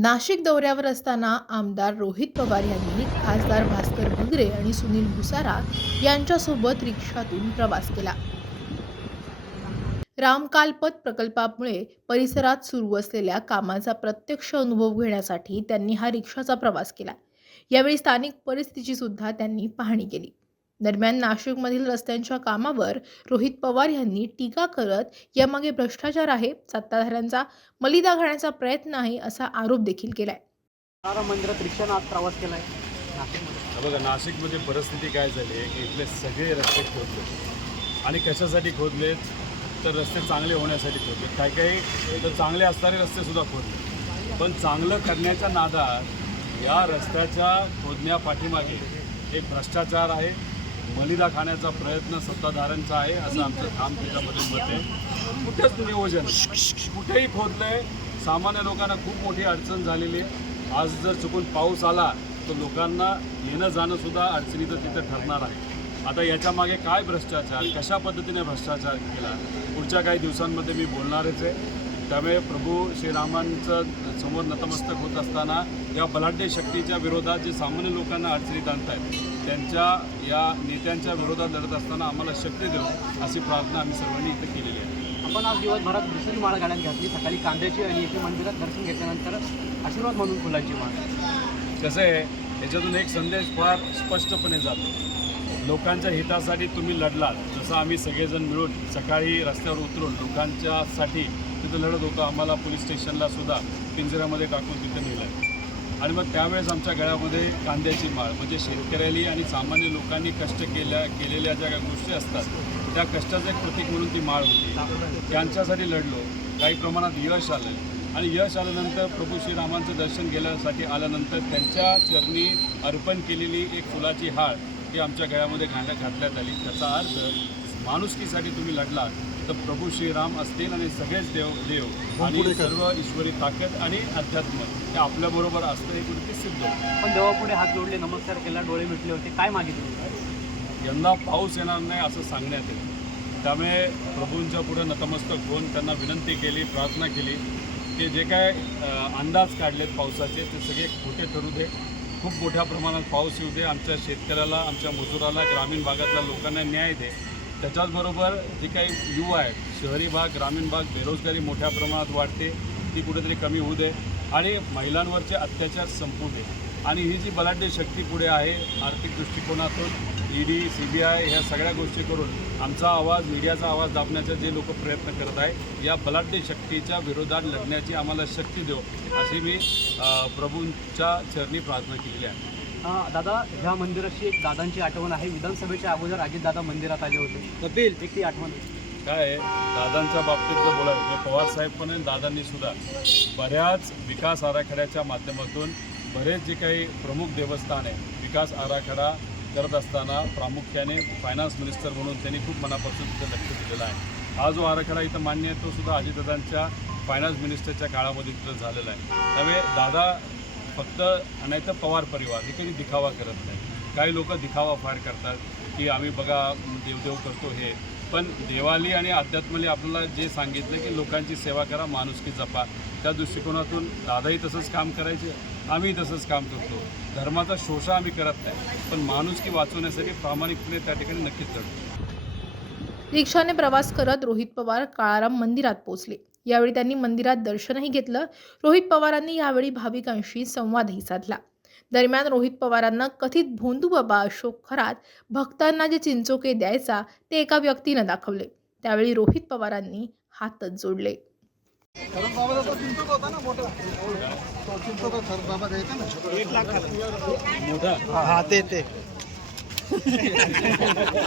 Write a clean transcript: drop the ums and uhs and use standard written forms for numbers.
नाशिक दौऱ्यावर असताना आमदार रोहित पवार यांनी खासदार भास्कर भगरे आणि सुनील भुसारा यांच्यासोबत रिक्षातून प्रवास केला. रामकालपथ प्रकल्पामुळे परिसरात सुरू असलेल्या कामाचा प्रत्यक्ष अनुभव घेण्यासाठी त्यांनी हा रिक्षाचा प्रवास केला. यावेळी स्थानिक परिस्थितीची सुद्धा त्यांनी पाहणी केली. दरम्यान नाशिकमधील रस्त्यांच्या कामावर रोहित पवार यांनी टीका करत यामागे भ्रष्टाचार आहे, सत्ताधाऱ्यांचा मलिदा घालण्याचा प्रयत्न आहे असा आरोप देखील केलाय. मंदिरात रिक्षाने आज प्रवास केलाय नाशिकमध्ये. बघा, नाशिकमध्ये परिस्थिती काय झाली आहे की इथले सगळे रस्ते खोदले आणि कशासाठी खोदले तर रस्ते चांगले होण्यासाठी खोदले. काही काही तर चांगले असणारे रस्तेसुद्धा खोदले, पण चांगलं करण्याच्या नादात या रस्त्याच्या खोदण्यापाठीमागे एक भ्रष्टाचार आहे, मलिदा खाण्याचा प्रयत्न सत्ताधाऱ्यांचा आहे असं आमचं ठाम त्याच्यामध्ये मत आहे. कुठेच नियोजन, कुठेही खोदलंय. सामान्य लोकांना खूप मोठी अडचण झालेली आहे. आज जर चुकून पाऊस आला तर लोकांना येणं जाणंसुद्धा अडचणीचं तिथं ठरणार आहे. आता याच्यामागे काय भ्रष्टाचार, कशा पद्धतीने भ्रष्टाचार केला पुढच्या काही दिवसांमध्ये मी बोलणारच आहे. त्यामुळे प्रभू श्रीरामांचं समोर नतमस्तक होत असताना या बलाढ्य शक्तीच्या विरोधात जे सामान्य लोकांना अडचणीत आणत आहेत त्यांच्या या नेत्यांच्या विरोधात लढत असताना आम्हाला शक्ती देऊ अशी प्रार्थना आम्ही सर्वांनी इथं केलेली आहे. आपण आज दिवसभरात दुसरी माळ घालून घातली, सकाळी कांद्याची आणि येथे मंदिरात दर्शन घेतल्यानंतर आशीर्वाद म्हणून फुलांची माळ. कसं आहे, याच्यातून एक संदेश फार स्पष्टपणे जातो. लोकांच्या हितासाठी तुम्ही लढलात, जसं आम्ही सगळेजण मिळून सकाळी रस्त्यावर उतरून लोकांच्यासाठी तिथं लढत होतो. आम्हाला पोलीस स्टेशनला सुद्धा पिंजऱ्यामध्ये टाकून तिथं नेलं आहे. आणि मग त्यावेळेस आमच्या गळ्यामध्ये कांद्याची माळ, म्हणजे शेतकऱ्यांनी आणि सामान्य लोकांनी कष्ट केलेल्या ज्या काही गोष्टी असतात त्या कष्टाचं एक प्रतीक म्हणून ती माळ होती. त्यांच्यासाठी लढलो. काही प्रमाणात यश आलं आणि यश आल्यानंतर प्रभू श्रीरामांचं दर्शन घेण्यासाठी आल्यानंतर त्यांच्या चरणी अर्पण केलेली एक फुलाची हाळ ही आमच्या गळ्यामध्ये घातल्यात आली. त्याचा अर्थ माणुसकीसाठी तुम्ही लढलात तर प्रभू श्रीराम असतील आणि सगळेच देव आणि सर्व ईश्वरी ताकद आणि अध्यात्म हे आपल्याबरोबर असतं हे कुठे सिद्ध होतं. पण देवापुढे हात जोडले, नमस्कार केला, डोळे मिटले होते, काय मागितलं? यंदा पाऊस येणार नाही असं सांगण्यात येतं. त्यामुळे प्रभूंच्या पुढे नतमस्तक होऊन त्यांना विनंती केली, प्रार्थना केली की जे काय अंदाज काढलेत पावसाचे ते सगळे खोटे ठरू दे. खूप मोठ्या प्रमाणात पाऊस येऊ दे. आमच्या शेतकऱ्याला, आमच्या मजुराला, ग्रामीण भागातल्या लोकांना न्याय दे. त्याच्याचबरोबर जे काही युवा आहेत, शहरी भाग, ग्रामीण भाग, बेरोजगारी मोठ्या प्रमाणात वाढते ती कुठेतरी कमी होऊ दे आणि महिलांवरचे अत्याचार संपू दे. आणि ही जी बलाढ्य शक्ती पुढे आहे आर्थिक दृष्टिकोनातून ED, CBI ह्या सगळ्या गोष्टी करून आमचा आवाज, मीडियाचा आवाज दाबण्याचा जे लोक प्रयत्न करत आहे या बलाढ्य शक्तीच्या विरोधात लढण्याची आम्हाला शक्ती देऊ अशी मी प्रभूंच्या चरणी प्रार्थना केलेली आहे. दादा, ह्या मंदिराची एक दादांची आठवण आहे. विधानसभेच्या अगोदर अजितदादा मंदिरात आले होते. कपिल, एक ती आठवण काय आहे, दादांच्या बाबतीत जर बोलायचं पवारसाहेब पण आणि दादांनी सुद्धा बऱ्याच विकास आराखड्याच्या माध्यमातून बरेच जे काही प्रमुख देवस्थान आहे विकास आराखडा करत असताना प्रामुख्याने फायनान्स मिनिस्टर म्हणून त्यांनी खूप मनापासून तिथं लक्ष दिलेलं आहे. हा जो आराखडा इथं मान्य आहे तो सुद्धा अजितदादांच्या फायनान्स मिनिस्टरच्या काळामध्ये तिथं झालेला आहे. त्यामुळे दादा फक्त नाही तर पवार परिवार हे कधी दिखावा करत नाही. काही लोक दिखावा फार करतात की आम्ही बघा देवदेव करतो हे, पण देवाली आणि अध्यात्माली आपल्याला जे सांगितलं की लोकांची सेवा करा, माणुसकी जपा, त्या दृष्टिकोनातून दादाही तसंच काम करायचे, आम्ही तसंच काम करतो. धर्माचा शोषा आम्ही करत नाही, पण माणुसकी वाचवण्यासाठी प्रामाणिकपणे त्या ठिकाणी नक्कीच लढतो. रिक्षाने प्रवास करत रोहित पवार काळाराम मंदिरात पोहोचले. यावेळी त्यांनी मंदिरात दर्शनही घेतलं. रोहित पवारांनी यावेळी भाविकांशी संवादही साधला. दरम्यान रोहित पवारांना कथित भोंदूबाबा अशोक खरात भक्तांना जे चिंचोके द्यायचा ते एका व्यक्तीनं दाखवले. त्यावेळी रोहित पवारांनी हातच जोडले. मोठा